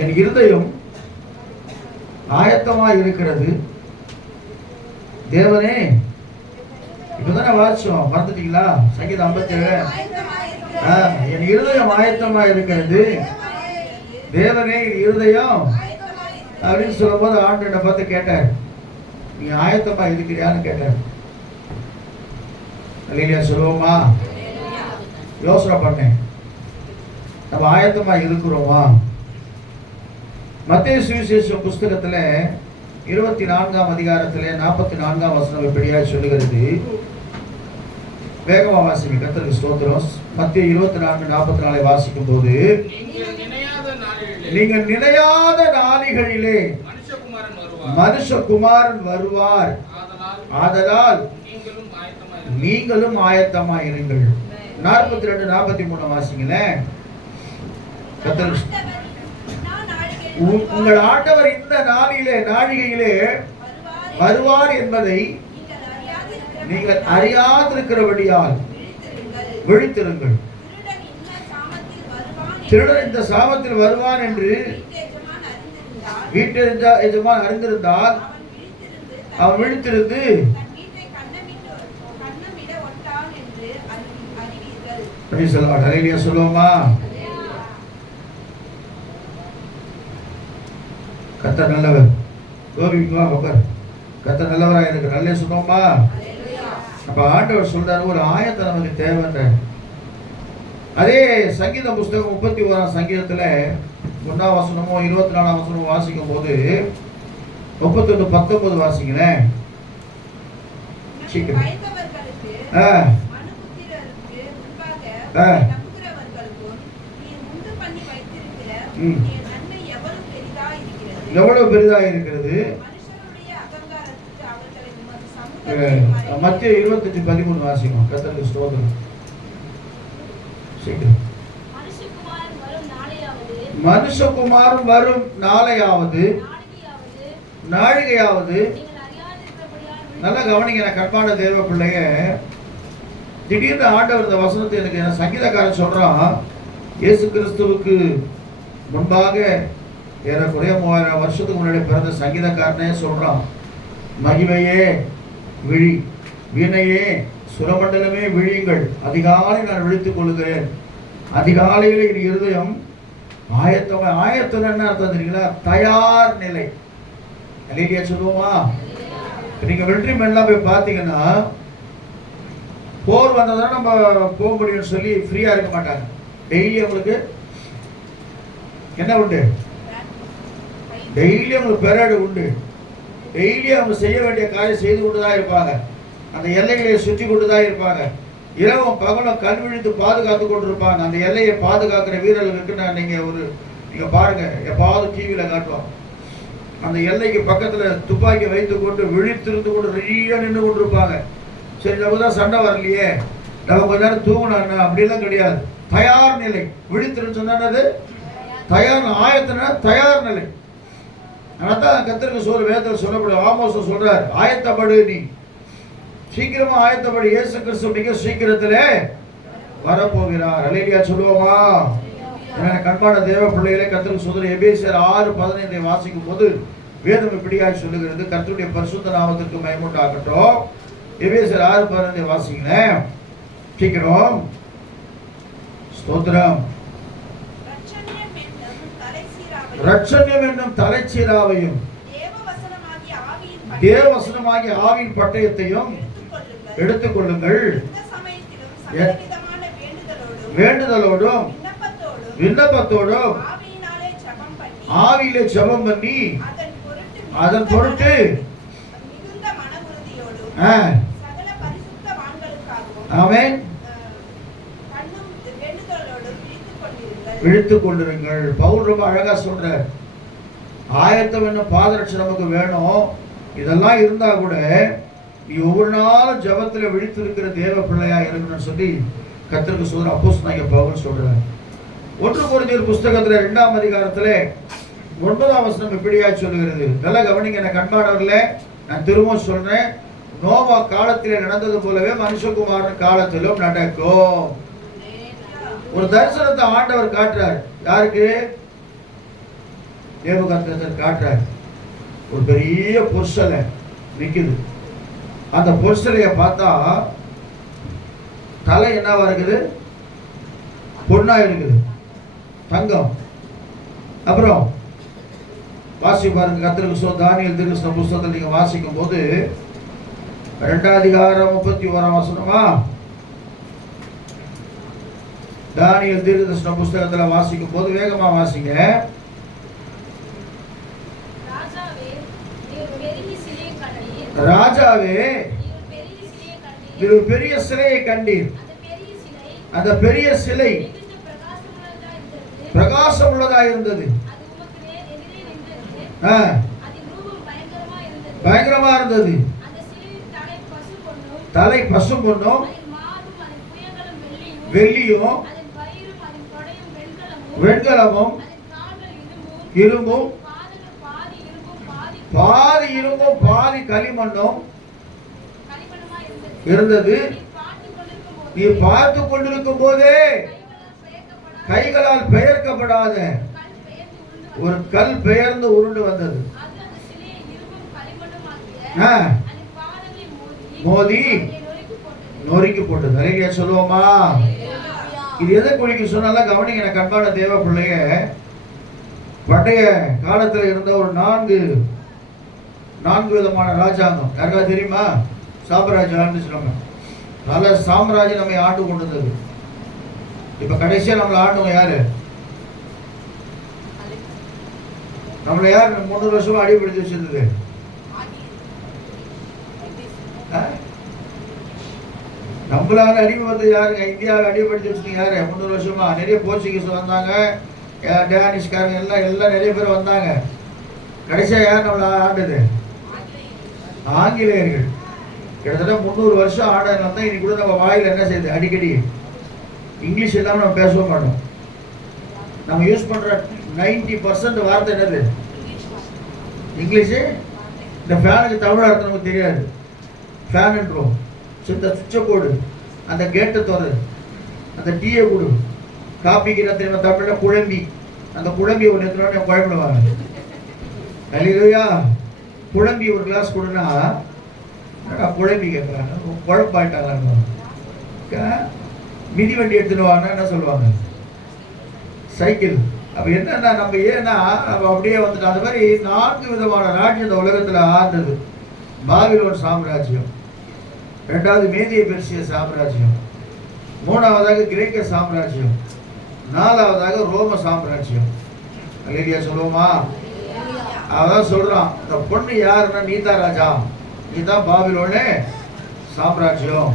என் இருதயம் ஆயத்தமாய் இருக்கிறது. தேவனே, இப்பதானே வாசிச்சோம், மறந்துட்டீங்களா? சங்கீதம் 57. என் இருதயம் ஆயத்தமாய் இருக்கிறது. தேவனே, இருதயம் அப்படின்னு சொல்லும் போது ஆண்டவனை பார்த்து கேட்டார், நீ ஆயத்தமா இருக்கிறியான்னு கேட்டார். அல்லேலூயா சொல்லுவோமா? யோசனை பண்ணேன், நம்ம ஆயத்தமா இருக்கிறோமா? மத்தேயு சுவிசேஷம் புஸ்தகத்துல 24ஆம் அதிகாரத்துல 44ஆம் வசனம் இப்படியா சொல்லுகிறது. வேகமா வாசிங்க, கர்த்தருக்கு ஸ்தோத்திரம். மத்தேயு 24:44 வாசிக்கும் போது, நீங்க நினையாத நாளிகளிலே மனுஷகுமாரன் வருவார், ஆதலால் நீங்களும் ஆயத்தமாய் இருங்கள். 42-43 வாசிங்களேன். உங்கள் ஆண்டவர் இந்த நாளிலே நாழிகையிலே வருவார் என்பதை நீங்கள் அறியாதிருக்கிறபடியால் விழித்திருங்கள். திருடன் இந்த சாமத்தில் வருவான் என்று வீட்டு எஜமான் அறிந்திருந்தால் அவன் விழித்திருந்து சொல்லுவோமா? கர்த்தர் நல்லவர். கோபிக்குவா பக்கர், கர்த்தர் நல்லவராக இருக்கு. நல்ல சொல்லுவோமா? அப்ப ஆண்டவர் சொல்றாரு, ஒரு ஆயத்தை நமக்கு தேவைன்ற. அதே சங்கீத புஸ்தகம் 31ஆம் சங்கீதத்துல 1ஆம் வசனமோ 24ஆம் வசனமோ வாசிக்கும் போது 31:19 வாசிங்களேன். எவ்வளவு பெரிதா இருக்கிறது. மத்தேயு 28:13 வாசிக்கும். கர்த்தருக்கு ஸ்தோத்திரம். மனுஷகுமாரன் வரும் நாளையாவது நல்லா கவனிங்க. கற்பான தேவ பிள்ளைய, திடீர்னு ஆண்டவர் இந்த வசனத்தை எனக்கு சங்கீதக்காரன் சொல்றான். இயேசு கிறிஸ்துவுக்கு முன்பாக ஏறக்குறைய 3000 வருஷத்துக்கு முன்னாடி பிறந்த சங்கீதக்காரனே சொல்றான், மகிமையே விழி, வீணையே சுரமண்டலமே விழியுங்கள், அதிகாலை நான் விழித்துக் கொள்கிறேன். அதிகாலையில் என் இருதயம் ஆயத்தம் என்ன அர்த்தம் தெரியுங்களா? தயார் நிலை. அல்லேலூயா சொல்லுவோமா? நீங்க வெற்றி மேலாம் போய் பார்த்தீங்கன்னா, போர் வந்ததுன்னா நம்ம போக முடியும்னு சொல்லி ஃப்ரீயா இருக்க மாட்டாங்க. டெய்லி அவங்களுக்கு என்ன உண்டு? டெய்லி அவங்களுக்கு பெரேடு உண்டு. டெய்லி அவங்க செய்ய வேண்டிய காரியம் செய்து கொண்டுதான் இருப்பாங்க. அந்த எல்லைகளை சுற்றி கொண்டுதான் இருப்பாங்க. இரவும் பகலும் கண் விழித்து பாதுகாத்து கொண்டிருப்பாங்க. அந்த எல்லையை பாதுகாக்கிற வீரர்களுக்கு நீங்க பாருங்க, எப்பாவது டிவியில காட்டுவோம். அந்த எல்லைக்கு பக்கத்துல துப்பாக்கி வைத்து கொண்டு விழித்திருந்து கொண்டு ரெடியா நின்று கொண்டிருப்பாங்க. சரி, நம்ம தான் சண்டை வரலையே, நம்ம கொஞ்ச நேரம் தூங்கணும் அப்படிலாம் கிடையாது. தயார் நிலை. விழித்திருந்து சொன்னது தயார், ஆயத்தன தயார் நிலை. அதான் கர்த்தருக்கு சொல்ற வேதத்தில் சொல்லப்படும். ஆமோஸ் சொல்றார், ஆயத்தப்படு, நீ சீக்கிரமா ஆயத்தப்படு, இயேசு கிறிஸ்து மிக சீக்கிரத்திலே வரப்போகிறார். அல்லேலூயா சொல்லுவோமா? கண்பான தேவ பிள்ளைகளே, கர்த்தருக்கு சொல்ற எபேசியர் 6:15 வாசிக்கும் போது வேதம் இப்படியாய் சொல்லுகிறது. கர்த்தருடைய பரிசுத்த நாமத்திற்கு மகிமை உண்டாகட்டும். எபேசியர் 6:15 வாசிங்களேன் சீக்கிரம். ஸ்தோத்திரம். ரட்சண்யம் என்னும் தலைச்சீராவையும் தேவவசனமாகிய ஆவியின் பட்டயத்தையும் எடுத்துக் கொள்ளுங்கள். வேண்டுதலோடும் விண்ணப்பத்தோடும் ஆவியிலே ஜெபம் பண்ணி அதன் பொருட்டு ஆமென் விழித்துக் கொண்டிருங்கள். பவுல் ரொம்ப அழகா சொல்றார், ஆயத்தம் என்னும் பாதரட்சை நமக்கு வேணும். இதெல்லாம் இருந்தா கூட நீ ஒவ்வொரு நாளும் ஜபத்துல விழித்திருக்கிற தேவ பிள்ளையா இருக்கணும்னு சொல்லி கர்த்தருக்கு சொல்ற அப்போஸ்தலனாகிய பவுல் சொல்றார். 1 கொரிந்தியர் புஸ்தகத்துல 2ஆம் அதிகாரத்துல 9ஆம் வசனம் இப்படியா சொல்லுகிறது. நல்லா கவனிங்க கண்பானவர்களே, நான் திரும்பவும் சொல்றேன். நோவா காலத்திலே நடந்தது போலவே மனுஷகுமாரன் காலத்திலும் நடக்கும். ஒரு தரிசனத்தை ஆண்டவர் காட்டுறார். யாருக்கு? நேபுகாத்நேசர் காட்டுறார். ஒரு பெரிய பொற்சலை நிக்குது. அந்த பொற்சலையை பார்த்தா தலை என்னவா இருக்குது? பொண்ணா இருக்குது, தங்கம். அப்புறம் வாசி பாருங்க, கர்த்தருக்கு தானியேல் தீர்க்கதரிசன புத்தகத்தில் நீங்க வாசிக்கும் போது 2 அதிகாரம் 31 வசனமா, தானியேல் தீர்க்கதரிசன புத்தகத்தில் வாசிக்கும் போது வேகமா வாசிங்க. ராஜாவே, நீர் ஒரு பெரிய சிலையை கண்டீர். அந்த பெரிய சிலை பிரகாசம் உள்ளதா இருந்தது. பயங்கரமா இருந்தது. தலை பசு பொன்னும் வெள்ளியும் வெண்கலமும் இரும்பும், பாதி இரும்பும் பாதி களிமண்ணும் இருந்தது. நீ பார்த்து கொண்டிருக்கும் போதே கைகளால் பெயர்க்கப்படாத ஒரு கல் பெயர்ந்து உருண்டு வந்தது. மோதி நொறுக்கி போட்டது. நிறைய சொல்லுவோமா? இது எதை குறிக்க சொன்னாலும் கவனிங்க. எனக்கு அன்பான தேவ பிள்ளைய, பண்டைய காலத்தில் இருந்த ஒரு 4 விதமான ராஜாங்கம் யாருக்காவது தெரியுமா? சாம்ராஜ்யம் சொல்லுவாங்க. நல்ல சாம்ராஜ்யம் நம்மை ஆண்டு கொண்டிருந்தது. இப்ப கடைசியா நம்மளை ஆண்டுங்க யாரு? நம்மள யார் 300 வருஷமா அடிபடுத்தி வச்சிருந்தது? நம்மளால அடிமை வந்து யாருங்க? இந்தியாவை அடிபடுத்தி வச்சுட்டு யாரு? 300 வருஷமா நிறைய போர்ச்சுகீஸ் வந்தாங்க, டேனிஷ்காரங்க எல்லாம் நிறைய பேர் வந்தாங்க. கடைசியா யார் நம்மள ஆண்டது? ஆங்கிலேயர்கள். கிட்டத்தட்ட 300 வருஷம் ஆண்டவங்க தான். இன்னைக்கு கூட நம்ம வாயில் என்ன செய்யுது? அடிக்கடி இங்கிலீஷ் இல்லாமல் நம்ம பேசவும் மாட்டோம். நம்ம யூஸ் பண்ற 90% வார்த்தை என்னது? இங்கிலீஷு. இந்த ஃபேனுக்கு தமிழ் அர்த்தம் நமக்கு தெரியாது. ஃபேன் என்றோம், சுவிட்சை போடு, அந்த கேட்டை தோறு, அந்த டீயை கொடு, காப்பிக்கு என்ன தெரியுமா தமிழ்ல? குழம்பி. அந்த குழம்பி ஒன்று எடுத்துனோட குழம்பிடுவாங்க. அல்லேலூயா. குழம்பி ஒரு கிளாஸ் கொடுனா குழம்பி கேட்குறாங்க, குழப்பாயிட்டாங்க. மிதி வண்டி எடுத்துடுவாங்க, என்ன சொல்லுவாங்க? சைக்கிள். அப்ப என்னன்னா நம்ம ஏன்னா அப்படியே வந்துட்டு அந்த மாதிரி 4 விதமான ராஜ்யம் இந்த உலகத்துல ஆண்டது. பாபிலோன் சாம்ராஜ்யம், 2வது மேதிய பெர்சிய சாம்ராஜ்யம், 3வதாக கிரேக்க சாம்ராஜ்யம், 4வதாக ரோம சாம்ராஜ்யம். அல்லேலூயா சொல்லுவோமா? அதான் சொல்றான், இந்த பொண்ணு யாருன்னா நீதான் ராஜா, நீதான் பாபிலோனே சாம்ராஜ்யம்.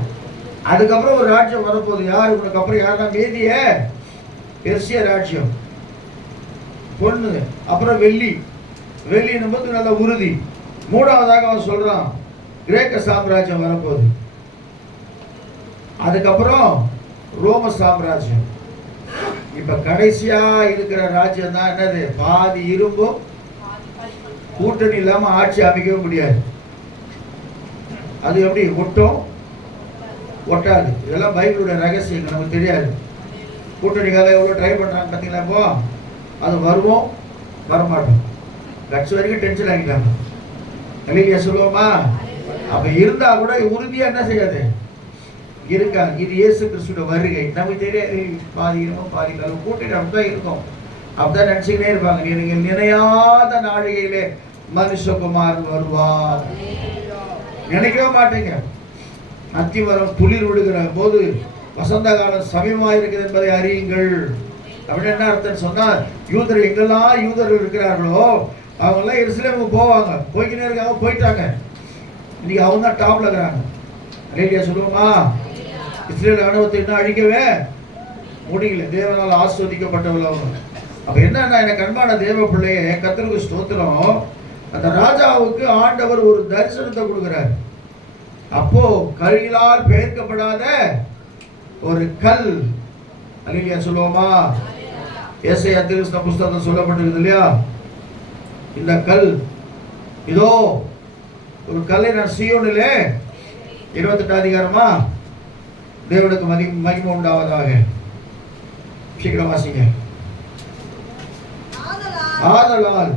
அதுக்கப்புறம் ஒரு ராஜ்யம் வரப்போகுது. யாரு உனக்கு அப்புறம்? யாருன்னா மேதிய பெர்சிய ராஜ்யம். பொண்ணு. அப்புறம் வெள்ளி. வெள்ளி என்பது நல்ல உறுதி. 3வதாக அவன் சொல்றான் கிரேக்க சாம்ராஜ்யம் வரப்போகுது. அதுக்கப்புறம் ரோம சாம்ராஜ்யம். இப்ப கடைசியா இருக்கிற ராஜ்யம் தான் என்னது? பாதி இரும்பும், கூட்டணி இல்லாம ஆட்சி அமைக்கவே முடியாது. அது எப்படி ஒட்டும்? ஒட்டாது. இதெல்லாம் பைபிளுடைய ரகசியங்கள், நமக்கு தெரியாது. கூட்டணிக்காக எவ்வளோ ட்ரை பண்ணுறாங்க பார்த்தீங்களா? இப்போ அது வருவோம், வரமாட்டோம். கட்சி வரைக்கும் டென்ஷன் ஆகிட்டாங்க. அல்லேலூயா சொல்லுவோமா? அப்போ இருந்தால் கூட உறுதியாக என்ன செய்யாது? இருக்காங்க. இது இயேசு கிறிஸ்துவோட வருகை. நமக்கு தெரியாது. பாதி இருக்கும், பாதி காலம் கூட்டணி அப்படிதான் இருக்கும். அப்படிதான் நினச்சிக்கிட்டே இருப்பாங்க. நீங்கள் நினையாத நாழிகையிலே மனுஷகுமாரன் வருவார். நினைக்கவே மாட்டீங்க. அத்திமரம் துளிர் விடுகிற போது வசந்த காலம் சமயமாக இருக்குது என்பதை அறியுங்கள். அப்படின்னு என்ன அர்த்தம் சொன்னால், யூதர் எங்கெல்லாம் யூதர்கள் இருக்கிறார்களோ அவங்கெல்லாம் எருசலேமுக்கு போவாங்க. போய்க்கினே இருக்காங்க, போயிட்டாங்க. இன்னைக்கு அவங்க தான் டாப்ல இருக்கிறாங்க. அல்லேலூயா சொல்லுவோமா? இஸ்ரேல் ராணுவத்தை இன்னும் அழிக்கவே முடியல. தேவனால் ஆஸ்வதிக்கப்பட்டவர்கள் அவங்க. அப்ப என்னன்னா, எனக்கு அன்பான தேவ பிள்ளையே, கர்த்தருக்கு ஸ்தோத்திரம். அந்த ராஜாவுக்கு ஆண்டவர் ஒரு தரிசனத்தை கொடுக்கிறார். அப்போ கல்லினால் பெயர்க்கப்படாத ஒரு கல். அல்லேலூயா சொல்லுவோமா? ஏசாயா தீர்க்கதரிசன புத்தகத்தில் சொல்லப்பட்டிருக்குது இல்லையா? இந்த கல் இதோ ஒரு கல்லை நான் சீயோனிலே 28 அதிகாரமா தேவனுக்கு மகிமை உண்டாவதாக. சீக்கிரம் வாசிங்க. ஆதலால்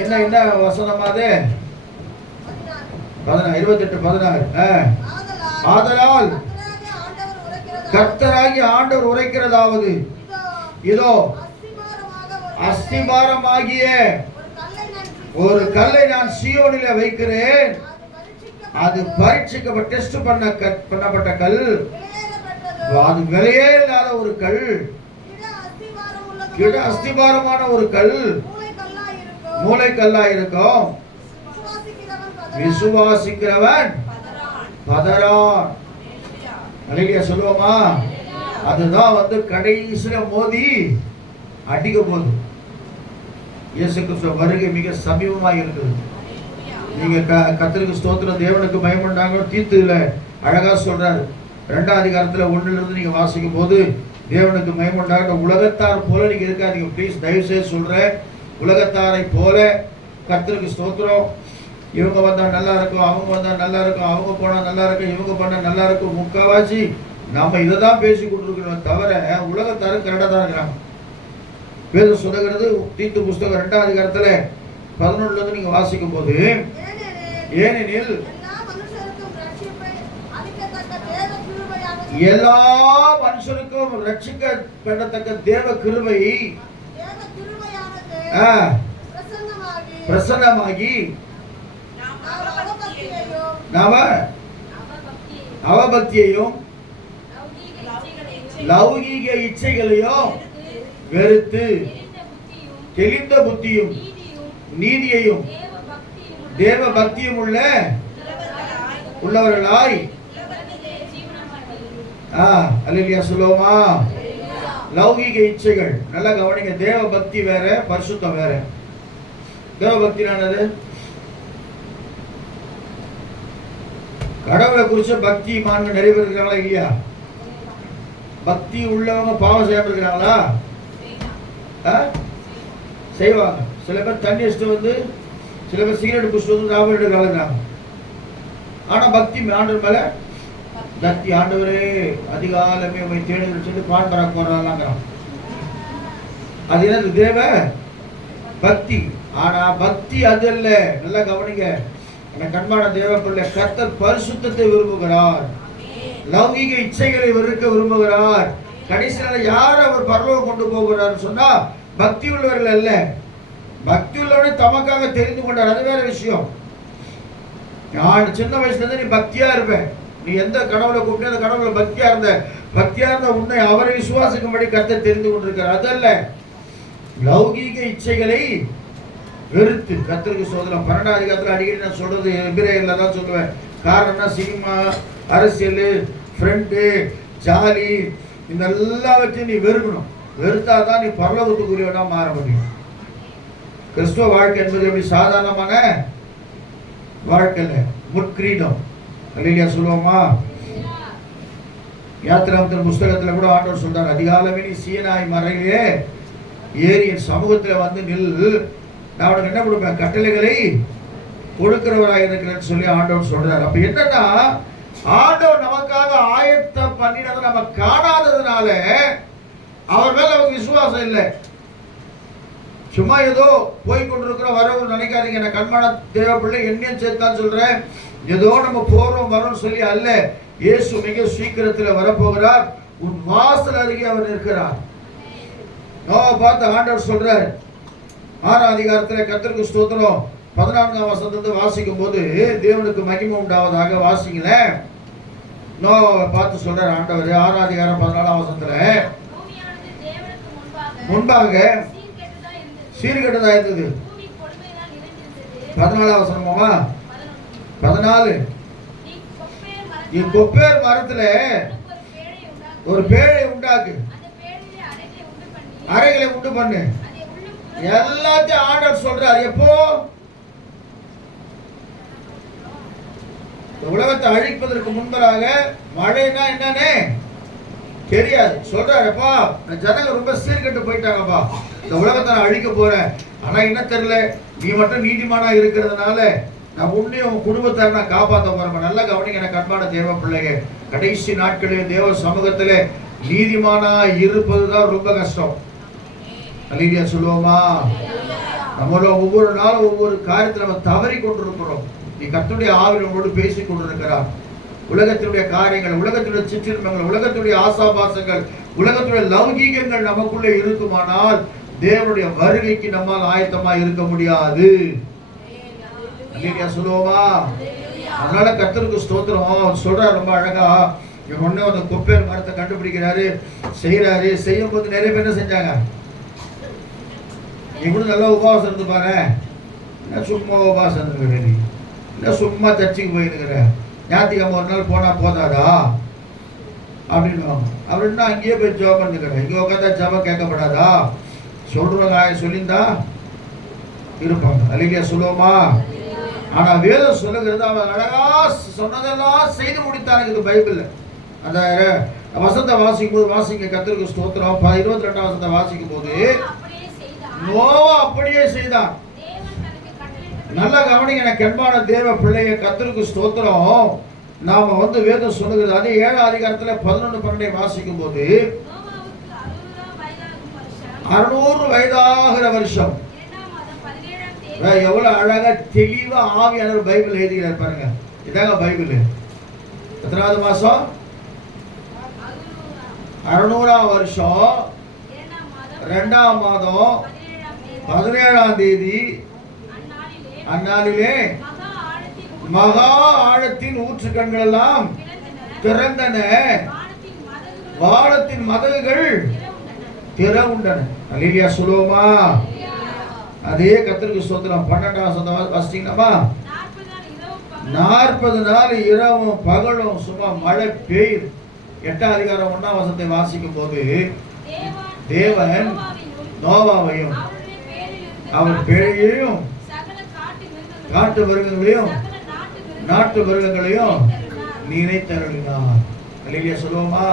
என்ன என்ன வசனமா அது? 28:16. ஆதலால் கர்த்தராகிய ஆண்டவர் உரைக்கிறதாவது, இதோ அஸ்திபாரமாகிய ஒரு கல்லை நான் சீயோனிலே வைக்கிறேன், அது பரீட்சிக்கப்பட்ட டெஸ்ட் பண்ணப்பட்ட கல், அது விலையே இல்லாத ஒரு கல், கிட அஸ்திபாரமான ஒரு கல், மூளைக்கல்லா இருக்கும். விசுவாசிக்கிறவன் பதறான். அல்லேலூயா சொல்லுவோமா? அதுதான் கடைசியில மோதி அடிக்க போகுது. இயேசு கிறிஸ்து வருகை மிக சமீபமாக இருக்குது. நீங்க கர்த்தருக்கு ஸ்தோத்திரம், தேவனுக்கு பயமுண்டாங்க. தீத்துல அழகா சொல்றாரு. 2ஆம் அதிகாரத்துல 1 நீங்க வாசிக்கும் போது தேவனுக்கு பயமுண்டாங்க. உலகத்தார் போல நீங்க இருக்காதீங்க ப்ளீஸ், தயவு செய்து சொல்றேன். உலகத்தாரை போல கர்த்தருக்கு ஸ்தோத்திரம், இவங்க வந்தா நல்லா இருக்கும், அவங்க வந்தா நல்லா இருக்கும், அவங்க போனா நல்லா இருக்கும், இவங்க பண்ணா நல்லா இருக்கும். முக்காவாசி நம்ம இதை தான் பேசி கொண்டிருக்கிறோம் தவிர உலகத்தாரும் கரெக்டாக தான் இருக்கிறாங்க. வேதம் சொல்லுகிறது தீத்து புஸ்தகம் 2ஆம் அதிகாரத்துல 11 நீங்க வாசிக்கும் போது, ஏனெனில் எல்லா மனுஷருக்கும் ரட்சிக்கப்படத்தக்க தேவ கிருபை பிரசன்னமாகி நாம அவபக்தியையும் லௌகீக இச்சைகளையும் வெறுத்து தெளிந்த புத்தியும் நீதியையும் தேவ பக்தியும் உள்ளவர்களாய் அல்லேலூயா சொல்லுவோமா? லௌகீக இச்சைகள் நல்லா கவனிங்க. தேவ பக்தி வேற, பரிசுத்தம் வேற. தேவ பக்தியானது கடவுளை குறிச்ச பக்தி மான்கள் நிறைய பேர் இருக்கிறாங்களா இல்லையா? பக்தி உள்ளவங்க பாவம் செய்யாம இருக்கிறாங்களா? செய்வாங்க. சில பேர் தண்ணி அடிச்சுட்டு சில பேர் சிகரெட் குடிச்சிட்டு ராபர்ட் கலக்குறாங்க. ஆனா பக்தி ஆண்டவர் மேல பக்தி, ஆண்டவரே அதிகாலமே உங்களை தேடுன்னு சொல்லி பான் பராக் போறாங்களாங்கிறான். அது என்னது? தேவ பக்தி. ஆனா பக்தி அது அல்ல. நல்லா கவனிங்க கண்பான தேவ பிள்ளை, கர்த்தர் பரிசுத்தத்தை விரும்புகிறார், லௌகீக இச்சைகளை வெறுக்க விரும்புகிறார். கடைசியில யார் அவர் பரலோகம் கொண்டு போகிறார் சொன்னா பக்தி உள்ளவர்கள் அல்ல. பக்தி உள்ளவரை தமக்காக தெரிந்து கொண்டார், அது வேற விஷயம். நான் சின்ன வயசுல இருந்து நீ பக்தியா இருப்பேன், நீ எந்த கடவுளை கூப்பிட்டு அந்த கடவுளை பக்தியா இருந்த உன்னை அவரை விசுவாசிக்கும்படி கர்த்தர் தெரிந்து கொண்டிருக்கிறார். அதல்ல லௌகீக இச்சைகளை வெறுத்து கர்த்தருக்கு சோதனம். 12ஆம் அதிகாரத்தில் அடிக்கடி நான் சொல்றது எபிரேயர்ல தான் சொல்லுவேன். காரணம்னா சினிமா, அரசியல், ஃப்ரெண்டு, ஜாலி, இந்த எல்லாவற்றையும் நீ வெறுக்கணும். வெறுத்தாதான் நீ பரலோகத்துக்குரியவனா மாற முடியும். கிறிஸ்துவ வாழ்க்கை என்பது எப்படி சாதாரணமான வாழ்க்கையில முற்கிரீடம். அல்லேலூயா சொல்லுவோமா? யாத்திராமத்தின் புஸ்தகத்துல கூட ஆண்டவர் சொல்றார், அதிகாலமே நீ சீனாய் மறையிலே ஏறி என் சமூகத்துல நில், நான் உனக்கு என்ன கொடுப்பேன், கட்டளைகளை கொடுக்கிறவராக இருக்கிறேன்னு சொல்லி ஆண்டவர் சொல்றாரு. அப்ப என்னன்னா ஆண்டவர் நமக்காக ஆயத்தம் பண்ணினதை நம்ம காணாததுனால அவர் மேல நமக்கு விசுவாசம் இல்லை. சும்மா ஏதோ போய் கொண்டிருக்கிற வரவு நினைக்காதீங்க. நான் கண்மான தேவ பிள்ளை என்னையும் சேர்த்தான் சொல்றேன். ஏதோ நம்ம போறோம் வரோம் சொல்லி அல்ல. இயேசு மிக சீக்கிரத்தில் வரப்போகிறார். உன் வாசல் அருகே அவர் இருக்கிறார். பார்த்து ஆண்டவர் சொல்றார் 6ஆம் அதிகாரத்தில் கர்த்தருக்கு ஸ்தோத்திரம் 14ஆம் வசனத்தை வாசிக்கும் போது தேவனுக்கு மகிமை உண்டாவதாக வாசிங்களேன். பார்த்து சொல்றார் ஆண்டவர் 6ஆம் அதிகாரம் 14ஆம் வசனத்துல, முன்பாக சீர்கெட்டதா இருந்தது. 14ஆம் வசனமாமா 14, கொப்பேர் மரத்துல ஒரு பேழை உண்டாக்கு, அறைகளை உண்டு பண்ணு. எல்லாத்தையும் ஆண்டவர் சொல்றாரு. எப்போ? உலகத்தை அழிப்பதற்கு முன்பதாக. மழைனா என்னன்னு தெரியாது. சொல்றாருப்பா, ஜனங்க ரொம்ப சீர்கெட்டு போயிட்டாங்கப்பா, இந்த உலகத்தை நான் அழிக்க போறேன். ஆனா என்ன தெரியல, நீ மட்டும் நீதிமானா இருக்கிறதுனால நான் உன்னையும் குடும்பத்தை நான் காப்பாற்ற போறேன். நல்லா கவனிங்க கண்பான தேவ பிள்ளைங்க. கடைசி நாட்களில் தேவ சமூகத்திலே நீதிமானா இருப்பதுதான் ரொம்ப கஷ்டம். அல்லேலூயா சொல்லுவோமா? நம்மளோட ஒவ்வொரு நாளும் ஒவ்வொரு காரியத்தில் நம்ம தவறி கொண்டிருக்கிறோம். நீ கர்த்தருடைய ஆவியோடு பேசிக் கொண்டிருக்கிறார். உலகத்தினுடைய காரியங்கள், உலகத்துடைய சிற்றின்பங்கள், உலகத்துடைய ஆசாபாசங்கள், உலகத்துடைய லௌகீகங்கள் நமக்குள்ளே இருக்குமானால் தேவனுடைய வருகைக்கு நம்மால் ஆயத்தமா இருக்க முடியாது. அல்லேலூயா சொல்லுவோமா? அதனால கர்த்தருக்கு ஸ்தோத்திரம். சொல்றார் ரொம்ப அழகா. ஒண்ணு அந்த கொப்பேர் மரத்தை கண்டுபிடிக்கிறாரு, செய்யறாரு. செய்யும் போது நிறைய பேர் என்ன செஞ்சாங்க? இவ்வளவு நல்லா உபவாசம் இருந்து பாரு, என்ன சும்மா உபவாசம் இருந்துக்கிற, நீ இல்லை சும்மா சர்ச்சைக்கு போயிருக்கிற, ஞாயிற்றுக்கிழமை ஒரு நாள் போனா போதாதா அப்படின்னு. அப்படின்னா அங்கேயே போய் ஜெபம் பண்ணிக்கிறேன், இங்கே உட்காந்தா ஜெபம் கேட்கப்படாதா? சொல்றவங்க சொல்லியிருந்தா இருப்பாங்க. அல்லேலூயா சொல்லுவோமா? ஆனா வேதம் சொல்லுகிறது அவன் அழகா சொன்னதெல்லாம் செய்து முடித்தானுங்க. பைபிள் அந்த வசந்த வாசிக்கும் போது வாசிங்க, கர்த்தருக்கு ஸ்தோத்திரம். 22ஆம் வசந்த வாசிக்கும் போது நோவா அப்படியே செய்தான். நல்ல கவனிங்க, எனக்கு அன்பான தேவ பிள்ளைய, கர்த்தருக்கு ஸ்தோத்திரம். நாம வேதம் சொல்லுகிறது அதே 7ஆம் அதிகாரத்துல 11-12 வாசிக்கும் போது 600 வயதாகிற வருஷம். எவ்வளவு அழகா தெளிவா ஆவியானவர் பைபிள் எழுதுகிறார் பாருங்க. இதாங்க பைபிள். எத்தனாவது மாசம்? 600ஆம் வருஷம் 2ஆம் மாதம் 17ஆம் தேதி. அந்நாளிலே மகா ஆழத்தின் ஊற்று கண்கள் எல்லாம் திறந்தன, வானத்தின் மதகுகள் திறவுண்டன. அல்லேலூயா சொல்லுவோமா? அதே கர்த்தருக்கு ஸ்தோத்திரம். 12ஆம் வசனம் வாசிச்சீங்களாமா? 40 நாள் இரவும் பகலும் சும்மா மழை பெய்யுது. 8ஆம் அதிகாரம் 1ஆம் வசனத்தை வாசிக்கும் போது தேவன் நோவாவையும் அவர் பேழையையும் காட்டு மிருகங்களையும் நாட்டு மிருகங்களையும் நினைத்தருளினார். அல்லேலூயா சொல்லுவோமா?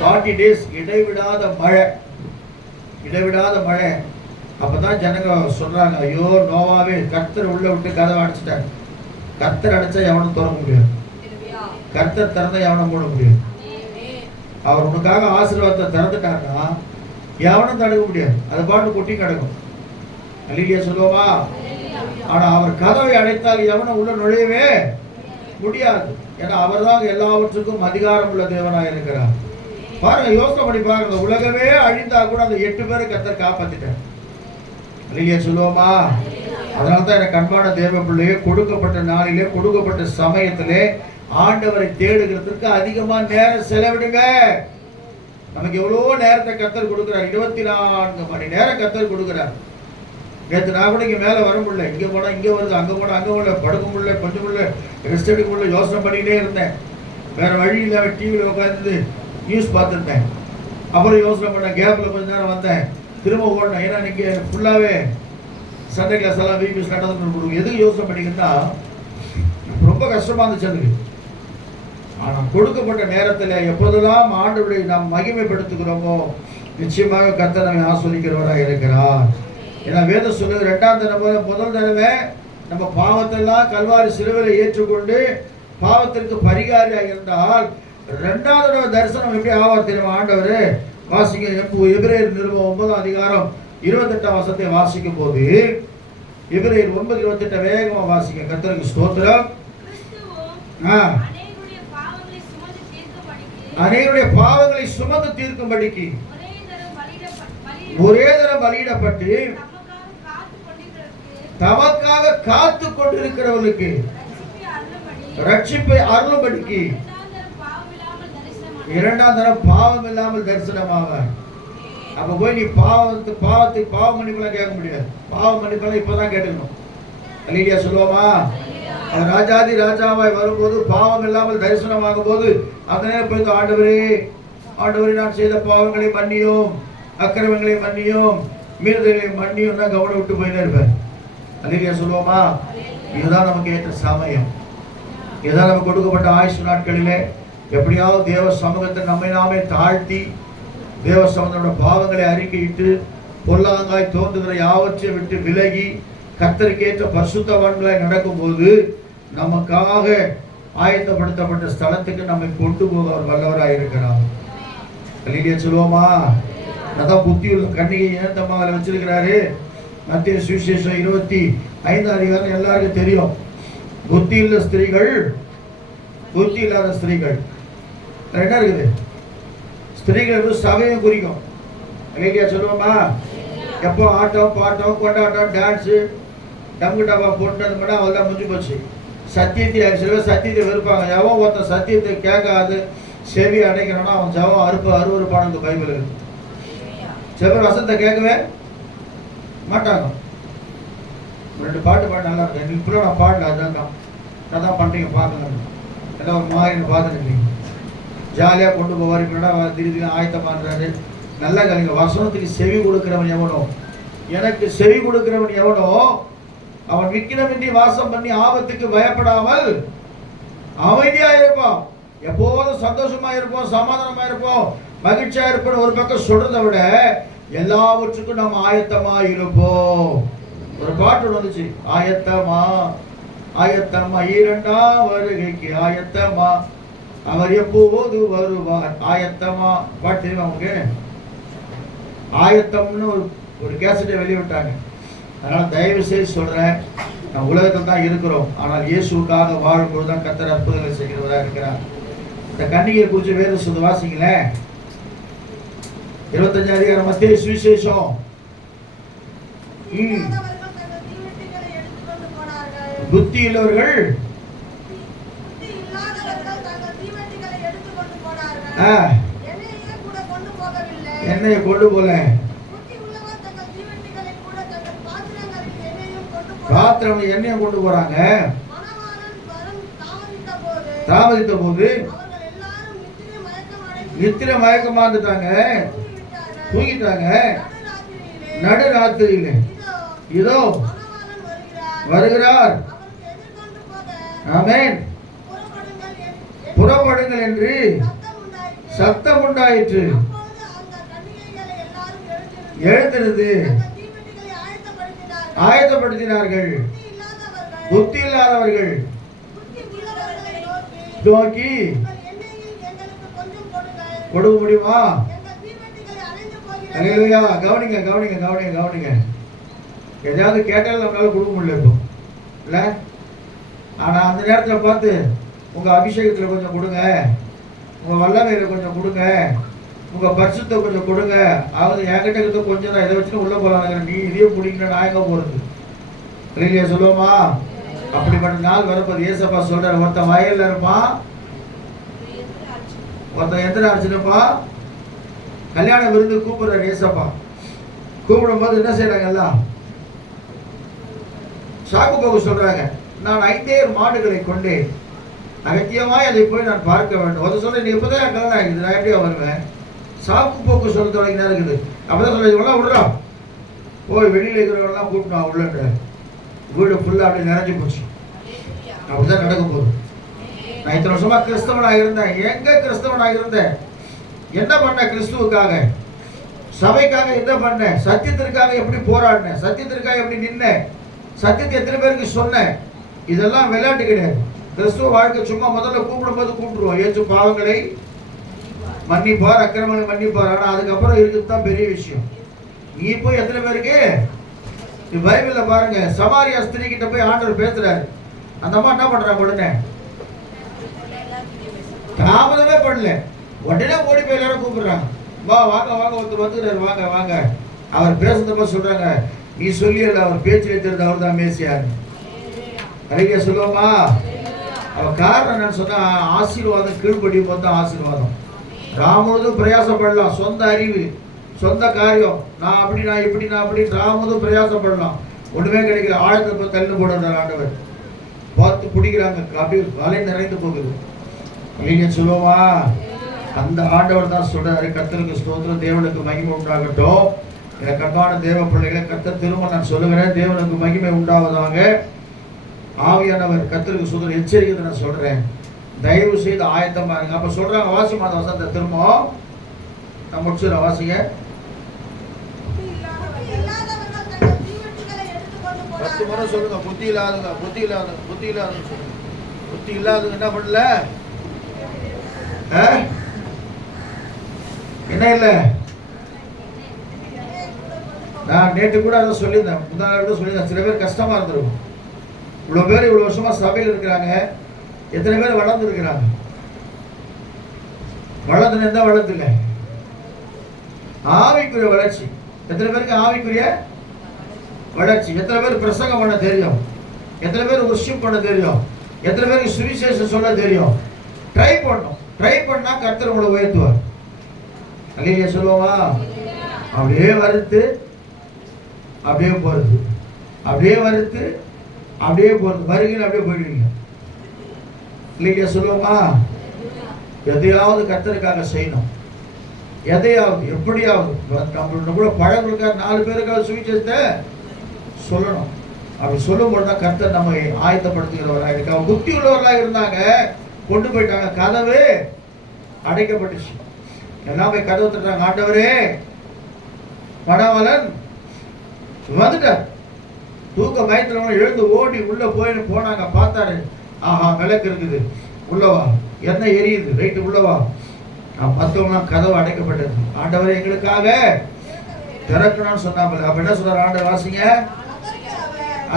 40 டேஸ் இடைவிடாத மழை, இடைவிடாத மழை. அப்பதான் ஜனங்க சொல்றாங்க, ஐயோ நோவாவே, கர்த்தர் உள்ள விட்டு கதவை அடைச்சிட்டாங்க. கர்த்தர் அடைச்சா எவனும் திறக்க முடியாது, கர்த்தர் திறந்தா எவனும் மூட முடியாது. அவர் உனக்காக ஆசீர்வாதத்தை திறந்துட்டாருன்னா எவனும் தடுக்க முடியாது, அது பாட்டு கொட்டி கிடக்கும். அல்லேலூயா சொல்லுவோமா? ஆனா அவர் கதவை அடைத்தால் எவனும் உள்ள நுழையவே முடியாது. ஏன்னா அவர் தான் எல்லாவற்றுக்கும் அதிகாரம் உள்ள தேவனாக இருக்கிறார். பாருங்க, யோசனை பண்ணி பாருங்க. உலகமே அழிந்தா கூட அந்த 8 பேரை கர்த்தர் காப்பாத்திட்டார். அல்லேலூயா சொல்லுவோமா? அதனால்தான் எனக்கு அன்பான தேவ பிள்ளையே, கொடுக்கப்பட்ட நாளிலே கொடுக்கப்பட்ட சமயத்திலே ஆண்டவரை தேடுகிறதுக்கு அதிகமா நேரம் செலவிடுங்க. நமக்கு எவ்வளவு நேரத்தை கர்த்தர் கொடுக்கிறார். 24 மணி நேரம் கர்த்தர் கொடுக்கிறார். நேற்று நான் கூட இங்கே மேலே வர முடியல, இங்கே போனால் இங்கே வருது, அங்கே போனால் அங்கே முடியல, படுக்க முடியல, கொஞ்சம் முடியல, ரெஸ்ட் எடுக்க முடியல, யோசனை பண்ணிக்கிட்டே இருந்தேன். வேறு வழி இல்லாமல் டிவியில் உட்காந்து நியூஸ் பார்த்துருந்தேன். அப்புறம் யோசனை பண்ணேன், கேப்பில் கொஞ்சம் நேரம் வந்தேன், திரும்ப ஓடினேன். ஏன்னா நீங்கள் ஃபுல்லாகவே சண்டே கிளாஸ் எல்லாம் வீபிஎஸ் நடந்துட்டு எதுக்கு யோசனை பண்ணிக்கிட்டா ரொம்ப கஷ்டமாக இருந்துச்சு அதுக்கு. ஆனால் கொடுக்கப்பட்ட நேரத்தில் எப்போதெல்லாம் ஆண்டவரை நாம் மகிமைப்படுத்துகிறோமோ நிச்சயமாக கர்த்தர் நம்மை ஆஸ்வதிக்கிறவராக இருக்கிறார். ஏன்னா வேதம் சொல்லுது, 2ஆம் தடவை முதல் தடவை நம்ம பாவத்தெல்லாம் கல்வாரி சிலுவையில் ஏற்றுக்கொண்டு பாவத்திற்கு பரிகாரியாக இருந்தால் 2ஆம் தடவை தரிசனம் எப்படி ஆவார் தெரியுமா? ஆண்டவர் வாசிக்க எபிரேயர் நிருபம் 9ஆம் அதிகாரம் 28ஆம் வசனத்தை வாசிக்கும் போது, எபிரேயர் 9:28 வேகமா வாசிக்க. கர்த்தருக்கு ஸ்தோத்திரம். அநேகருடைய பாவங்களை சுமந்து தீர்க்கும்படிக்கு ஒரே தரம் பலியிடப்பட்டு தமக்காக காத்து கொண்டிருக்கிறவர்களுக்கு ரட்சிப்பை அருளும்படிக்கு 2ஆம் தரம் பாவம் இல்லாமல் தரிசனமாவார். அப்ப போய் நீ பாவத்துக்கு பாவ மன்னிப்பெல்லாம் கேட்க முடியாது. பாவ மன்னிப்பெல்லாம் இப்பதான் கேட்டுக்கணும். அல்லேலூயா சொல்லுவோமா? ராஜாதி ராஜாவாய் வரும்போது பாவம் இல்லாமல் தரிசனமாகும் போது அதனே போய் ஆண்டவரே ஆண்டவரே நான் செய்த பாவங்களை மன்னியும், அக்கிரமங்களை மன்னியும், மீறுதல்களை மன்னியும் தான் கவனம் விட்டு போயிட்டே இருப்பேன். அல்லேலூயா சொல்லுவோமா? இதுதான் நமக்கு ஏற்ற சமயம். இதுதான் நமக்கு கொடுக்கப்பட்ட ஆயுசு நாட்களிலே எப்படியாவது தேவ சமூகத்தை நம்மை நாமே தாழ்த்தி தேவ சமூகத்தோட பாவங்களை அறிக்கையிட்டு பொல்லாங்காய் தோன்றுகிற யாவற்றை விட்டு விலகி கர்த்தருக்கேற்ற பரிசுத்தவான்களாய் நடக்கும்போது நமக்காக ஆயத்தப்படுத்தப்பட்ட ஸ்தலத்துக்கு நம்மை கொண்டு போக அவர் வல்லவராக இருக்கிறார். அல்லேலூயா சொல்லுவோமா? அதான் புத்தியுள்ள கன்னிகை ஏன் தம்மாவில் வச்சிருக்கிறாரு? மத்திய சுவிசேஷம் 25 அதிகாரம் எல்லாருக்கும் தெரியும். புத்தியுள்ள ஸ்திரீகள், புத்தி இல்லாத ஸ்திரீகள். என்ன இருக்குது? ஸ்திரீகள் சபையை குறிக்கும். அல்லேலூயா சொல்லுவோமா? எப்போ ஆட்டம் பாட்டம் கொண்டாட்டம் டான்ஸு டங்கு டப்பா போட்டு அந்த மாதிரி அவள் தான் முடிஞ்சு போச்சு. சத்தியத்தை சில பேர் சத்தியத்தை வெறுப்பாங்க. எவன் ஒருத்தன் சத்தியத்தை கேட்காது செவி அடைக்கணும்னா அவன் ஜபம் அருவருப்பான பைபிள் இருக்கு. சில பேர் வசனத்தை கேட்கவே மாட்டாங்க. 2 பாட்டு நல்லா இருக்கு. இப்போ நான் பாடல, அதான் தான் பண்ணுறீங்க பார்க்கணும். எல்லாம் ஒரு மாதிரி பார்த்துருக்கீங்க. ஜாலியாக கொண்டு போவார். இப்போ திருப்பி ஆயத்தமாகறாரு. நல்லா கலைங்க. வசனத்துக்கு செவி கொடுக்கிறவன் எவனோ, எனக்கு செவி கொடுக்கிறவன் எவனோ அவன் விக்கிரமின்றி வாசம் பண்ணி ஆபத்துக்கு பயப்படாமல் அமைதியா இருப்பான். எப்போதும் சந்தோஷமா இருப்போம், சமாதானமா இருப்போம், மகிழ்ச்சியா இருப்போம். ஒரு பக்கம் சொல்றதை விட எல்லாவற்றுக்கும் நம்ம ஆயத்தமா இருப்போம். ஒரு பாட்டு வந்துச்சு, ஆயத்தமா ஆயத்தமா இரண்டாம் வருகைக்கு ஆயத்தமா, அவர் எப்போது வருவார் ஆயத்தமா. பாட்டு தெரியுமா உங்களுக்கு? ஆயத்தம்னு ஒரு கேசட்டை வெளியிட்டாங்க. அதனால தயவு செய்து சொல்றேன், நான் உலகத்தில் தான் இருக்கிறோம், ஆனால் இயேசுக்காக வாழும்போது தான் கர்த்தர் அற்புதங்களை செய்கிறவராக இருக்கிறார். இந்த கன்னிகையை குறித்து வேறு சொல்ல வாசிங்களேன். 25 அதிகாரம் மத்திய சுவிசேஷம். புத்தி உள்ளவர்கள் என்னைய கொண்டு போல, பாத்திரம் எண்ணெயும் கொண்டு போறாங்க. தாமதித்த போது நித்திர மயக்கமா இருந்துட்டாங்க, தூங்கிட்டாங்க. நடுராத்திரியில இதோ வருகிறார், ஆமென், புறப்படுங்கள் என்று சத்தம் உண்டாயிற்று. எழுந்திருந்து ஆயத்தப்படுத்தினார்கள். புத்தி இல்லாதவர்கள் நோக்கி கொடுக்க முடியுமா? அல்லேலூயா. கவனிங்க கவனிங்க கவனிங்க கவனிங்க. எதாவது கேட்டாலும் நம்மளால கொடுக்க முடியல இப்போ இல்ல. ஆனா அந்த நேரத்தில் பார்த்து உங்க அபிஷேகத்துல கொஞ்சம் கொடுங்க, உங்க வல்லமையில கொஞ்சம் கொடுங்க, உங்க பரிசுத்த கொஞ்சம் கொடுங்க. அதாவது என்கிட்ட இருக்க கொஞ்சம் தான், இதை வச்சுட்டு உள்ள போலாம். நீ இதையும் பிடிக்கணும், நான் எங்க போறது? இல்லையா சொல்லுவோமா? அப்படிப்பட்ட நாள் வரப்போது. ஏசப்பா சொல்றாரு, ஒருத்தன் வயல்ல இருப்பான், ஒருத்தன் எத்தனை அடிச்சுப்பா கல்யாண விருந்து கூப்பிடுறாரு. ஏசப்பா கூப்பிடும் போது என்ன செய்யறாங்க? எல்லாம் சாக்கு போக்கு சொல்றாங்க, நான் 5 மாடுகளை கொண்டு அகத்தியமாய் அதை போய் நான் பார்க்க வேண்டும். அதை சொல்ல, நீ இப்பதான் கல்யாணம் ஆகிடுது, நான் எப்படியா வருவேன்? சாக்கு போக்கு சொல்ல தொடங்கினா இருக்குது. அப்பதான் சொல்ல, இவெல்லாம் விடுறான், போய் வெளியில இருக்கிறவங்கலாம் கூப்பிட்டோம் உள்ளன்ற. வீடு ஃபுல்லா அப்படி நிறைஞ்சு போச்சு. அப்படிதான் நடக்க போகுது. நான் இத்தனை வருஷமா கிறிஸ்தவனாக இருந்தேன். எங்க கிறிஸ்தவனாக இருந்தேன்? என்ன பண்ண கிறிஸ்துவுக்காக? சபைக்காக என்ன பண்ண? சத்தியத்திற்காக எப்படி போராடினேன்? சத்தியத்திற்காக எப்படி நின்னேன்? சத்தியத்தை எத்தனை பேருக்கு சொன்னேன்? இதெல்லாம் விளையாட்டு கிடையாது. கிறிஸ்துவ வாழ்க்கை சும்மா முதல்ல கூப்பிடும் போது கூப்பிடுவோம், ஏற்று பாவங்களை மன்னிப்பார், அக்கிரமங்களை மன்னிப்பார். ஆனா அதுக்கப்புறம் இருக்குது தான் பெரிய விஷயம். நீ போய் எத்தனை பேருக்கு பைபிள்ல பாருங்க, சமாரியா ஸ்திரீ கிட்ட போய் ஆண்டவர் பேசுறாரு. அந்த அம்மா என்ன பண்றாங்க? உடனே தாமதமே பண்ணல, உடனே ஓடி போய் எல்லாரும் கூப்பிடுறாங்க, வா வாங்க வாங்க, ஒருத்தர் வந்துக்கிறாரு, வாங்க வாங்க. அவர் பேசுறதப்ப சொல்றாங்க, நீ சொல்லியல அவர் பேச்சு வைத்திருந்த அவர் தான் மேசியார். அழகிய சொல்லுவோமா? அவன் காரணம் என்னன்னு சொன்னா, ஆசீர்வாதம் கீழ்படியும் போது தான் ஆசீர்வாதம். ராமுதும் பிரயாசப்படலாம், சொந்த அறிவு, சொந்த காரியம், நான் அப்படி நான் இப்படி நான் அப்படி ராமுதும் பிரயாசப்படலாம், ஒண்ணுமே கிடைக்கல. ஆழத்தை போய் தள்ளு போடுறார் ஆண்டவர். பார்த்து பிடிக்கிறாங்க, அப்படியே வலை நிறைந்து போகுது. அழகிய சொல்லுவோமா? அந்த ஆண்டவர் தான் சொல்றாரு, கர்த்தருக்கு ஸ்தோத்திரம், தேவனுக்கு மகிமை உண்டாகட்டும். கர்த்தான தேவ பிள்ளைகளை கர்த்தர் திரும்ப நான் சொல்லுகிறேன், தேவனுக்கு மகிமை உண்டாவதாக. ஆவியானவர் கர்த்தருக்கு ஸ்தோத்திரம் எச்சரிக்கை நான் சொல்றேன், தயவு செய்து ஆயத்தமா இருங்க. அப்ப சொல்றாங்க, வாசி மாத வசந்த திரும்ப நான் முடிச்சுற வாசிங்க. 10 முறை சொல்லுங்க, புத்தி இல்லாதுங்க, புத்தி இல்லாதுங்க, புத்தி இல்லாதுன்னு சொல்லுங்க. புத்தி இல்லாதுங்க என்ன பண்ணல? என்ன என்ன இல்லை? நான் நேற்று கூட அதை சொல்லியிருந்தேன், முந்தா நாள் கூட சொல்லியிருந்தேன். சில பேர் கஷ்டமா இருந்திருக்கும். இவ்வளோ பேர் இவ்வளோ வருஷமா சபையில் இருக்கிறாங்க. எத்தனை பேர் வளர்ந்து இருக்கிறாங்க? வளர்ந்து எந்த வளர்த்துல ஆவிக்குரிய வளர்ச்சி. எத்தனை பேருக்கு ஆவிக்குரிய வளர்ச்சி? எத்தனை பேர் பிரசங்கம் பண்ண தெரியும்? எத்தனை பேர் வொர்ஷிப் பண்ண தெரியும்? எத்தனை பேருக்கு சுவிசேஷம் சொல்ல தெரியும்? ட்ரை பண்ணும். ட்ரை பண்ணா கர்த்தர் உங்களை உயர்த்துவார். அல்லேலூயா சொல்லுவா. அப்படியே வறுத்து அப்படியே போறது, அப்படியே வறுத்து அப்படியே போறது, வருகையில் அப்படியே போயிடுவீங்க. இல்லையா சொல்லுவோமா? எதையாவது கர்த்தருக்காக செய்யணும். எதையாவது எப்படியாவது நம்மளோட கூட பழகுறதுக்காக 4 பேருக்காக சுவிசேஷத்தை சொல்லணும். அப்படி சொல்லும்போது தான் கர்த்தர் நம்ம ஆயத்தப்படுத்துகிறவராக இருக்கு. அவங்க புத்தி உள்ளவர்களாக இருந்தாங்க, கொண்டு போயிட்டாங்க, கதவு அடைக்கப்பட்டுச்சு. எல்லாமே கதவு தட்டுறாங்க, ஆண்டவரே மணவாளன் வந்துட்டார். தூக்க பயத்துல எழுந்து ஓடி உள்ள போனாங்க. பார்த்தாரு, ஆஹா விளக்கு இருக்குது, உள்ளவா, என்ன எரியுது, ரைட்டு உள்ளவா. மற்றவங்களாம் கதவு அடைக்கப்பட்டது. ஆண்டவரே எங்களுக்காக திறக்கணும்னு சொன்னாமல். அப்ப என்ன சொல்றாரு ஆண்டவர்? வாசிங்க.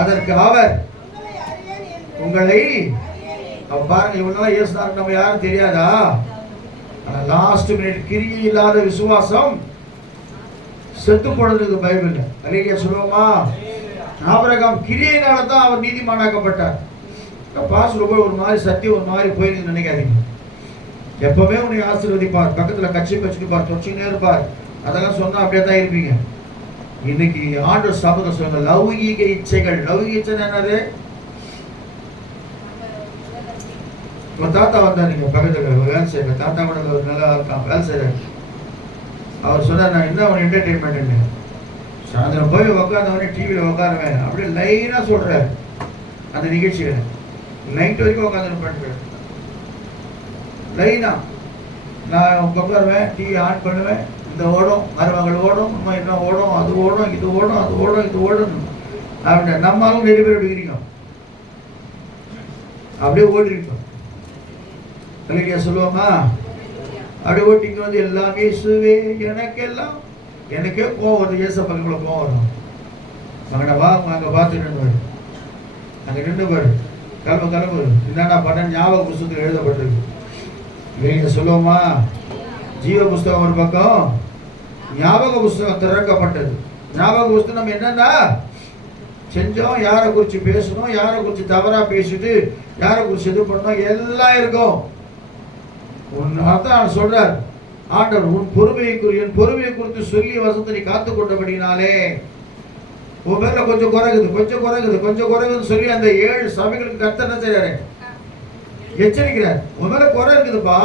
அதற்கு அவர் உங்களை பாருங்க, இவனால இயேசுனாருக்கு நம்ம யாரும் தெரியாதா? லாஸ்ட் மினிட் கிரியை இல்லாத விசுவாசம் செத்து போனதுக்கு பைபிள். அல்லேலூயா சொல்லுவோமா? ஆபிரகாம் கிரியையினால தான் அவர் நீதிமானாக்கப்பட்டார். பாஸ்டர் போய் ஒரு மாதிரி சத்தியம் ஒரு மாதிரி போயிருக்கு நினைக்காதீங்க. எப்பவுமே உன்னை ஆசீர்வதிப்பார், பக்கத்துல கட்சி வச்சுட்டுப்பார், தொச்சுனே இருப்பார். அதெல்லாம் சொன்னா அப்படியே தான் இருப்பீங்க. இன்னைக்கு ஆண்டவர் சமூகம் சொல்லுங்க, லௌகீக இச்சைகள். லௌகீக இச்சை என்னது? உங்க தாத்தா வந்தார், நீங்க பக்கத்துல வேலை செய்யுங்க, தாத்தா கூட நல்லா இருக்கான், வேலை செய்யறாரு. அவர் சொன்னார், நான் என்ன ஒரு என்டர்டெயின்மெண்ட், சாயந்தரம் போய் உட்காந்தவனே டிவியில் உட்காருவேன். அப்படியே லைனா சொல்றாரு. அந்த நிகழ்ச்சியில நைட் வரைக்கும் உட்காந்து பண்ணுறேன் லைனா. நான் உட்காருவேன், டிவி ஆன் பண்ணுவேன், இந்த ஓடும், மருமகள் ஓடும், அம்மா என்ன ஓடும், அது ஓடும், இது ஓடும், அது ஓடும், இது ஓடும். அப்படின்னா நம்மளும் நிறைய பேர் எடுக்கிறீங்க, அப்படியே ஓடி இருக்கோம். அல்லேலூயா சொல்லுவோமா? அப்படியே ஓட்டிங்க வந்து எல்லாமே இயேசுவே எனக்கெல்லாம். எனக்கே கோவம் வருது, இயேசப்பாக்குள்ள கோவம் வரும். மகனவா அங்கே பார்த்துட்டு அங்கே நின்று பாரு, கிளம்பு என்னடா பண்ண ஞாபக புஸ்தகத்தில் எழுதப்பட்டிருக்கு. இல்லைங்க சொல்லுவோமா? ஜீவ புஸ்தகம் ஒரு பக்கம், ஞாபக புஸ்தகம் திறக்கப்பட்டது. ஞாபக புஸ்தகம் நம்ம என்னன்னா செஞ்சோம், யாரை குறித்து பேசணும், யாரை குறித்து தவறா பேசிட்டு யாரை குறித்து இது பண்ணோம், எல்லாம் இருக்கும். அதான் சொல்றார் ஆண்டவர், உன் பொறுமையை குறித்து சொல்லி வசத்தை நீ காத்து கொண்டபடினாலே உன் பேர்ல கொஞ்சம் குறைகுதுன்னு சொல்லி அந்த 7 சபைகளுக்கு கர்த்தர் என்ன செய்யறாரு? எச்சரிக்கிறார். உன் மேல குறை இருக்குதுப்பா,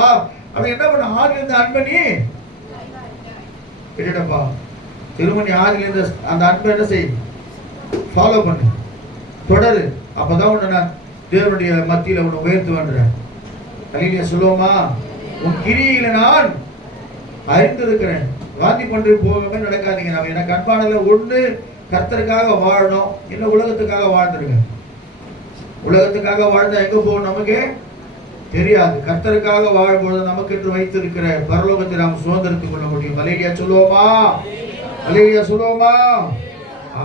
அதை என்ன பண்ண? ஆதிலிருந்து அன்பனி கேட்டப்பா, திருமணி ஆதிலிருந்து அந்த அன்பை என்ன செய்? ஃபாலோ பண்ணு, தொடரு. அப்பதான் உன்னை நான் தேவனுடைய மத்தியில உன்னை உயர்த்துவேன். அல்லேலூயா சொல்லுவோமா? உன் கிரியில நான் அறிந்திருக்கிறேன். வாந்தி பண்ணி போகவே நடக்காதீங்க. நம்ம எனக்கு அன்பானல ஒண்ணு கர்த்தருக்காக வாழணும், இல்ல உலகத்துக்காக வாழ்ந்துருங்க. உலகத்துக்காக வாழ்ந்தா எங்க போகணும் நமக்கு தெரியாது. கர்த்தருக்காக வாழும்போது நமக்கு என்று வைத்திருக்கிற பரலோகத்தை நாம் சுதந்திரத்துக் கொள்ள முடியும். அல்லேலூயா சொல்லுவோமா? அல்லேலூயா சொல்லுவோமா?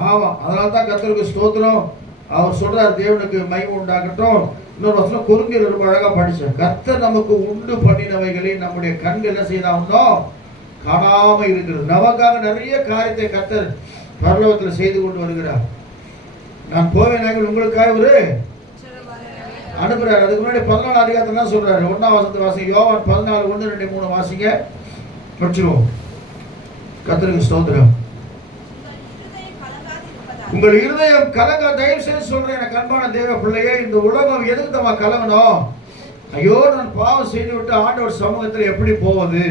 ஆமா, அதனால தான் கர்த்தருக்கு ஸ்தோத்திரம். அவர் சொல்றார், தேவனுக்கு மகிமை உண்டாகட்டும். இன்னொரு வருஷம் கொரிந்தியர் ரொம்ப அழகா படிச்சேன். கர்த்தர் நமக்கு உண்டு பண்ணினவைகளை நம்முடைய கண்கள் என்ன செய்தாலும் காணாம இருக்கிறது. நமக்காக நிறைய காரியத்தை கர்த்தர் பரலோகத்தில் செய்து கொண்டு வருகிறார். நான் போவேன் உங்களுக்காக ஒரு அனுப்புறாரு. அதுக்கு முன்னாடி 14 அதிகாரத்துல தான் சொல்றாரு. 1ஆம் வசனத்தை வாசிங்க. யோவான் 14 1 2 3 வாசிங்க, படிச்சிருவோம். கர்த்தருக்கு ஸ்தோத்திரம். உங்கள் இருதயம் கலங்க, தயவு செய்து சொல்றேன் எனக்கு அன்பான தேவ பிள்ளையே, இந்த உலகம் எதுக்கு நம்ம கலங்கணும்? ஐயோ நான் பாவம் செய்து விட்டு ஆண்டவர் சமூகத்தில் எப்படி போவது?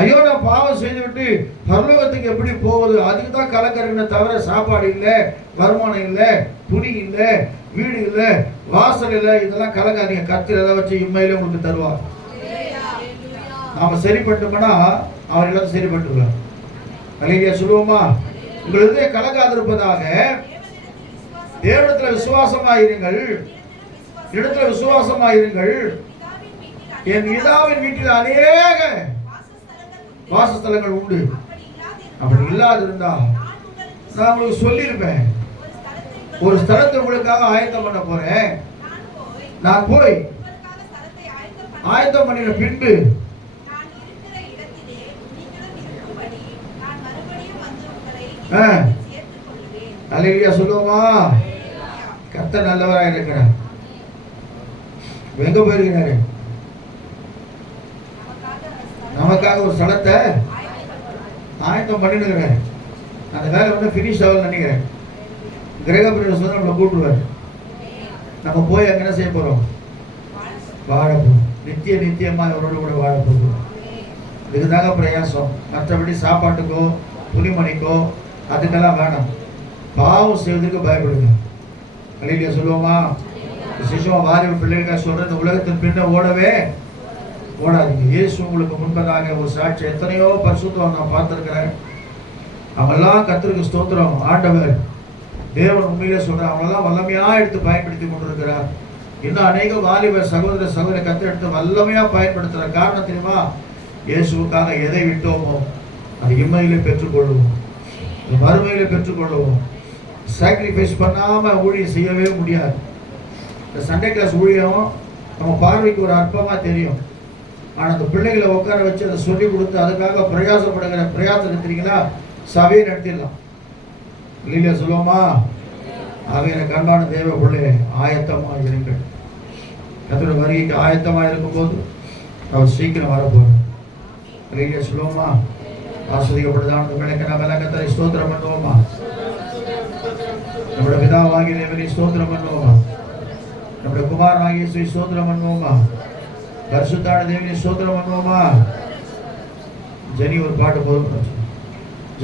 ஐயோ நான் பாவம் செய்து விட்டு பரலோகத்துக்கு எப்படி போவது? அதுக்கு தான் கலக்கறதுன்னு தவிர சாப்பாடு இல்லை, வருமானம் இல்லை, துணி இல்லை, வீடு இல்லை, வாசல் இல்லை, இதெல்லாம் கலங்காதீங்க. கர்த்தர் எதை வச்சு இம்மையில உங்களுக்கு தருவார். நாம சரி பண்ணிட்டோம்னா அவர் எல்லாத்தையும் சரி பண்ணிட்டுருவார். அல்லேலூயா சொல்லுவோமா? உங்களுடைய கலங்காதிருப்பதாக தேவனிடத்தில் விசுவாசமாயிருங்கள், இடத்துல விசுவாசமாயிருங்கள். என் பிதாவின் வீட்டில் அநேக வாசஸ்தலங்கள் உண்டு. அப்படி இல்லாதிருந்தா நான் உங்களுக்கு சொல்லியிருப்பேன். ஒரு ஸ்தலத்தை உங்களுக்காக ஆயத்தம் பண்ண போறேன். நான் போய் ஆயத்தம் பண்ணின பின்பு அல்லேலூயா சொல்லுவோமா? கர்த்தர் நல்லவரா இருக்கிறார். எங்க போயிருக்கிறாரு? நமக்காக ஒரு ஸ்தலத்தை ஆயத்தம் பண்ணினுக்கிறாரு. அந்த வேலை வந்து பினிஷ் ஆகல நினைக்கிறேன். கிரகப்பிரவேசம் வந்து நம்மளை கூப்பிடுவார். நம்ம போய் அங்கே என்ன செய்ய போறோம்? வாழப்போம். நித்தியமா அவரோட கூட வாழப்போம். இதுதாங்க பிரயாசம். மற்றபடி சாப்பாட்டுக்கோ துணிமணிக்கோ அதுக்கெல்லாம் வேணாம். பாவம் செய்வதற்கு பயப்படுங்க. அல்லேலூயா சொல்லுவோமா? விசேஷமா வாலிப பிள்ளைகள் சொல்ற, இந்த உலகத்தின் பின்ன ஓடவே ஓடாதீங்க. இயேசு உங்களுக்கு முன்பதாக ஒரு சாட்சி. எத்தனையோ பரிசுத்தம் நான் பார்த்திருக்கிறேன். அவங்கெல்லாம் கர்த்தருக்கு ஸ்தோத்திரம். ஆண்டவர் தேவன் உண்மையிலே சொல்றார், அவங்கெல்லாம் வல்லமையா எடுத்து பயன்படுத்தி கொண்டிருக்கிறார். இன்னும் அநேக வாலிப சகோதர கர்த்தர் எடுத்து வல்லமையா பயன்படுத்துற காரணம் தெரியுமா? இயேசுக்காக எதை விட்டோமோ அது இம்மையிலே பெற்றுக்கொள்வோம், மறுமையிலே பெற்றுக்கொள்வோம். சாக்ரிஃபைஸ் பண்ணாம ஊழியம் செய்யவே முடியாது. இந்த சண்டே கிளாஸ் ஊழியம் நம்ம பார்வைக்கு ஒரு அற்பமா தெரியும். ஆனால் அந்த பிள்ளைகளை உட்கார வச்சு அதை சொல்லி கொடுத்து அதுக்காக பிரயாசப்படுகிற பிரயாசம் எடுத்தீங்கன்னா சபையை நடத்திடலாம். இல்லையா சொல்லுவோமா? ஆகிய கண்பான தேவ பிள்ளை ஆயத்தமாக இருங்கள். கர்த்தருடைய வருகைக்கு ஆயத்தமாக இருக்கும்போது அவர் சீக்கிரம் வரப்போறார். இல்லையா சொல்லுவோமா? ஆஸ்வதிக்கப்படுதான விளக்கத்தை ஸ்தோத்திரம் பண்ணுவோமா? நம்முடைய பிதாவாகிய தேவனை ஸ்தோத்திரம் பண்ணுவோமா? நம்முடைய குமாரனாகிய ஸ்தோத்திரம் பண்ணுவோமா? பரிசுத்தான தேவனை ஸ்தோத்திரம் பண்ணுவோமா? ஜெனி ஒரு பாட்டு போதும்.